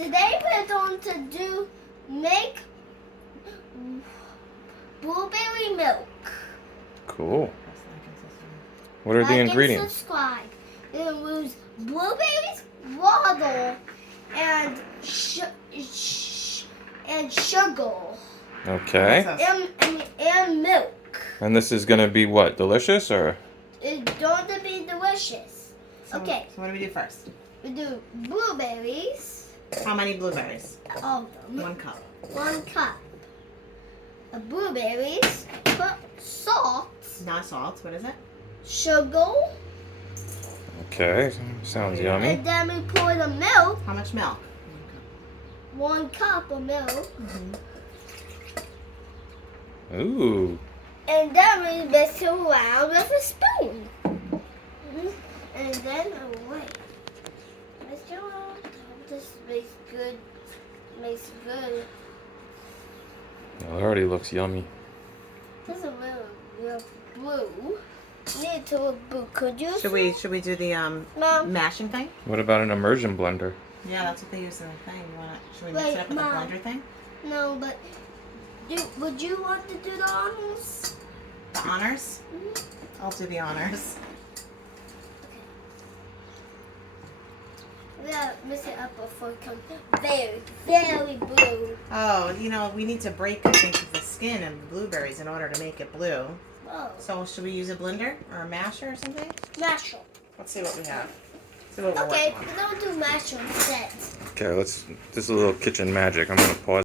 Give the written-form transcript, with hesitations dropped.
Today we're going to make blueberry milk. Cool. What are the Like ingredients? and subscribe. You're going to use blueberries, water, and sugar. Okay. And milk. And this is gonna be what? Delicious or? It's going to be delicious. Okay. So what do we do first? We do blueberries. How many blueberries? All of them. 1 cup. 1 cup of blueberries. Put salt. Not salt. What is it? Sugar. Okay. Sounds yummy. And then we pour the milk. How much milk? 1 cup of milk. Ooh. And then we mix it around with a spoon. And then wait. Mix it around. This makes good. Makes good. It already looks yummy. This is real blue. Need to look blue. Could you? Should we do the Mom. mashing thing? What about an immersion blender? Yeah, that's what they use in the thing. Should we mix Wait, it up with Mom. the blender thing? No, but would you want to do the honors? The honors? I'll do the honors. We gotta mix it up before it comes very, very blue. Oh, we need to break, I think, the skin of the blueberries in order to make it blue. Oh, So should we use a blender or a masher or something? masher. Let's see what we have. See what we're Okay, working on. we don't do masher instead. Okay, this is a little kitchen magic. I'm gonna pause.